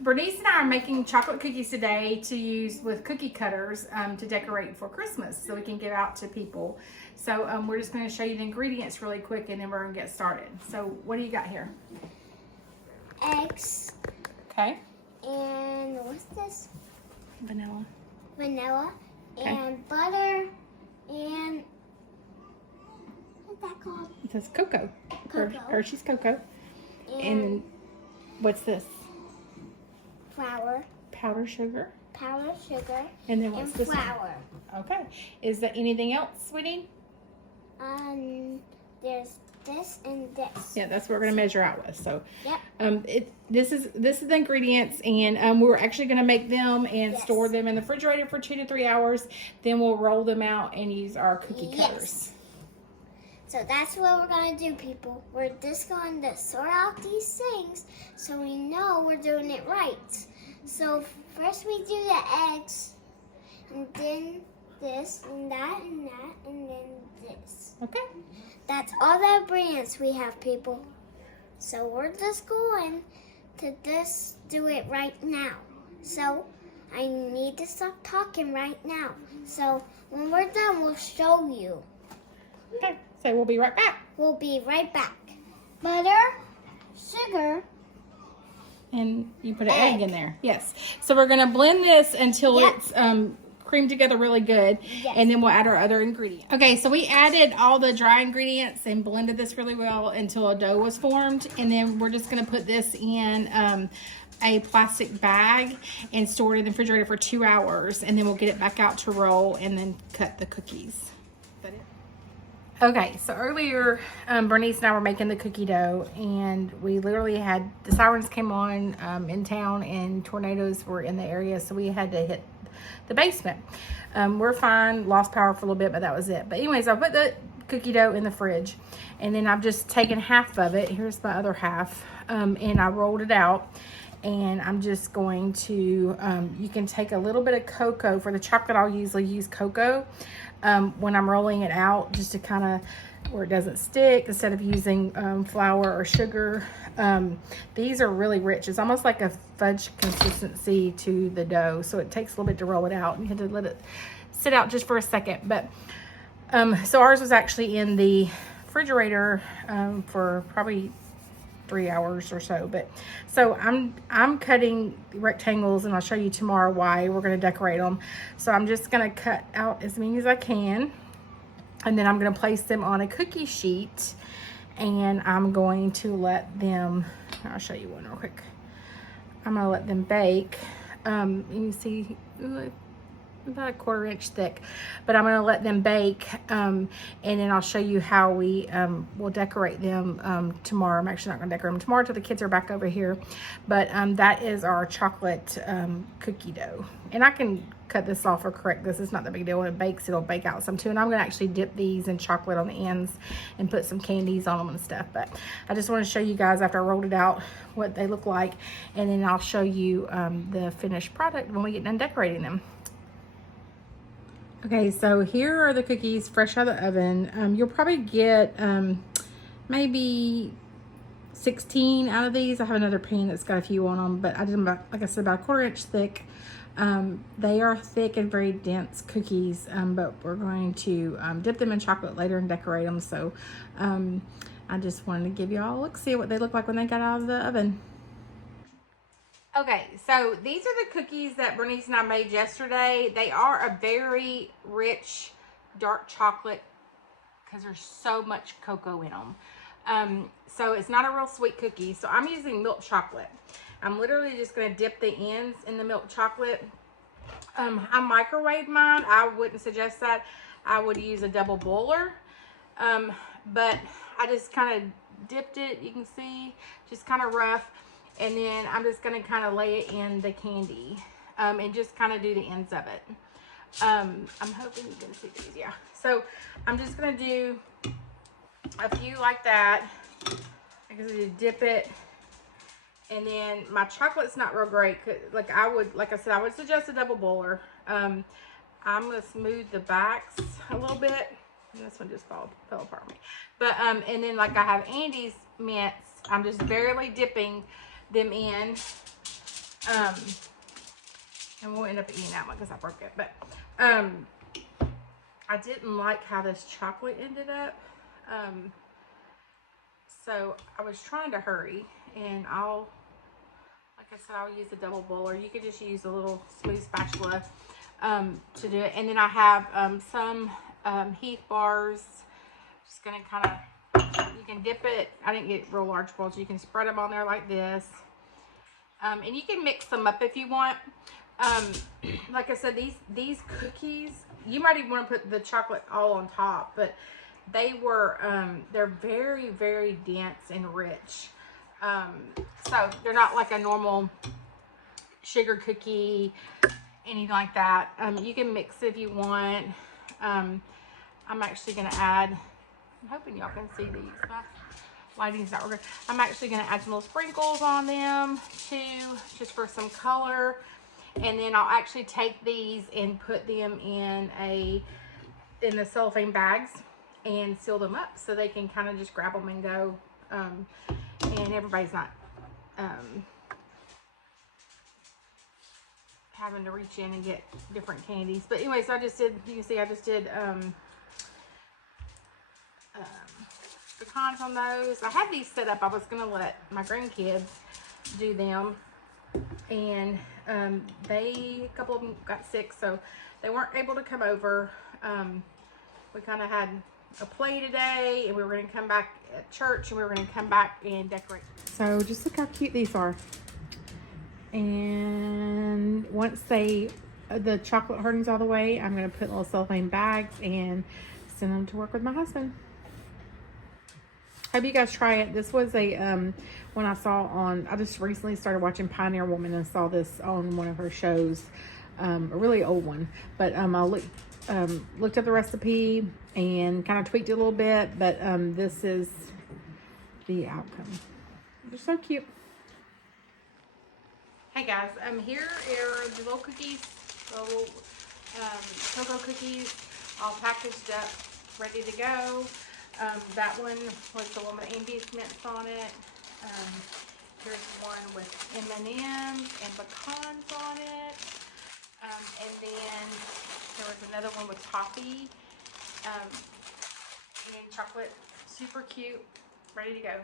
Bernice and I are making chocolate cookies today to use with cookie cutters to decorate for Christmas so we can give out to people. So we're just going to show you the ingredients really quick and then we're going to get started. So what do you got here? Eggs. Okay. And what's this? Vanilla. Vanilla. Okay. And butter. And what's that called? It says cocoa. Cocoa. Hershey's cocoa. And what's this? flour. Powdered sugar. Powdered sugar. And then what's and this? flour. Okay. Is there anything else, sweetie? There's this and this. Yeah, that's what we're gonna measure out with. So, Yep. this is the ingredients, and we're actually gonna make them and Yes. store them in the refrigerator for 2 to 3 hours. Then we'll roll them out and use our cookie cutters. So that's what we're gonna do, people. We're just going to sort out these things so we know we're doing it right. So first we do the eggs, and then this, and that, and that, and then this. Okay. That's all the ingredients we have, people. So we're just going to just do it right now. So I need to stop talking right now. So when we're done, we'll show you. Okay. So we'll be right back. We'll be right back. Butter, sugar, And you put an egg in there. Yes. So we're gonna blend this until Yep. it's creamed together really good. Yes. And then we'll add our other ingredients. Okay, so we added all the dry ingredients and blended this really well until a dough was formed. And then we're just gonna put this in a plastic bag and store it in the refrigerator for 2 hours. And then we'll get it back out to roll and then cut the cookies. Is that it? Okay, so earlier, Bernice and I were making the cookie dough, and we literally had, the sirens came on in town, and tornadoes were in the area, so we had to hit the basement. We're fine, lost power for a little bit, but that was it. But anyways, I put the cookie dough in the fridge, and then I've just taken half of it. Here's my other half, and I rolled it out. And I'm just going to, you can take a little bit of cocoa. For the chocolate, I'll usually use cocoa when I'm rolling it out, just to kind of, where it doesn't stick, instead of using flour or sugar. These are really rich. It's almost like a fudge consistency to the dough, so it takes a little bit to roll it out, and you have to let it sit out just for a second. But so ours was actually in the refrigerator for probably 3 hours or so. But so I'm cutting rectangles, and I'll show you tomorrow why we're going to decorate them. So I'm just going to cut out as many as I can, and then I'm going to place them on a cookie sheet, and I'm going to let them, I'll show you one real quick. I'm going to let them bake. You can see about a 1/4 inch thick, but I'm going to let them bake, and then I'll show you how we will decorate them tomorrow. I'm actually not going to decorate them tomorrow till the kids are back over here, but that is our chocolate cookie dough. And I can cut this off or correct this. It's not that big a deal. When it bakes, it'll bake out some too. And I'm going to actually dip these in chocolate on the ends and put some candies on them and stuff. But I just want to show you guys after I rolled it out what they look like, and then I'll show you the finished product when we get done decorating them. Okay, so here are the cookies fresh out of the oven. You'll probably get maybe 16 out of these. I have another pan that's got a few on them, but I did them about, like I said, about a 1/4 inch thick. They are thick and very dense cookies, but we're going to dip them in chocolate later and decorate them. So I just wanted to give you all a look, see what they look like when they got out of the oven. Okay, so these are the cookies that Bernice and I made yesterday. They are a very rich dark chocolate because there's so much cocoa in them. So it's not a real sweet cookie. So I'm using milk chocolate. I'm literally just going to dip the ends in the milk chocolate. I microwaved mine. I wouldn't suggest that. I would use a double boiler. But I just kind of dipped it. You can see, just kind of rough. And then I'm just going to kind of lay it in the candy and just kind of do the ends of it. I'm hoping you can see these, yeah. So I'm just going to do a few like that. I'm going to dip it. And then my chocolate's not real great. Like I said, I would suggest a double boiler. I'm going to smooth the backs a little bit. And this one just fell apart on me. But, and then like I have Andy's mints, I'm just barely dipping them in And we'll end up eating that one because I broke it. But I didn't like how this chocolate ended up. So I was trying to hurry, and like I said, I'll use a double bowl, or you could just use a little smooth spatula to do it. And then I have some Heath Bars. Just gonna kind of, you can dip it. I didn't get real large balls. You can spread them on there like this. And you can mix them up if you want. Like I said, these cookies, you might even want to put the chocolate all on top, but they were, they're very, very dense and rich. So they're not like a normal sugar cookie, anything like that. You can mix if you want. I'm actually going to add, I'm hoping y'all can see these. My lighting's not working. I'm actually going to add some little sprinkles on them too, just for some color. And then I'll actually take these and put them in the cellophane bags and seal them up so they can kind of just grab them and go. And everybody's not having to reach in and get different candies. But anyway, so I just did, you can see I just did pecans on those. I had these set up. I was going to let my grandkids do them. And a couple of them got sick, so they weren't able to come over. We kind of had a play today, and we were going to come back at church, and we were going to come back and decorate. So just look how cute these are. And once the chocolate hardens all the way, I'm going to put little cellophane bags and send them to work with my husband. Hope you guys try it. This was a one I saw on, I just recently started watching Pioneer Woman and saw this on one of her shows, a really old one. But I looked up the recipe and kind of tweaked it a little bit, but this is the outcome. They're so cute. Hey guys, here are the little cookies, the little cocoa cookies, all packaged up, ready to go. That one was the one with ambient mints on it. Here's one with M&Ms and pecans on it. And then there was another one with toffee and chocolate. Super cute. Ready to go.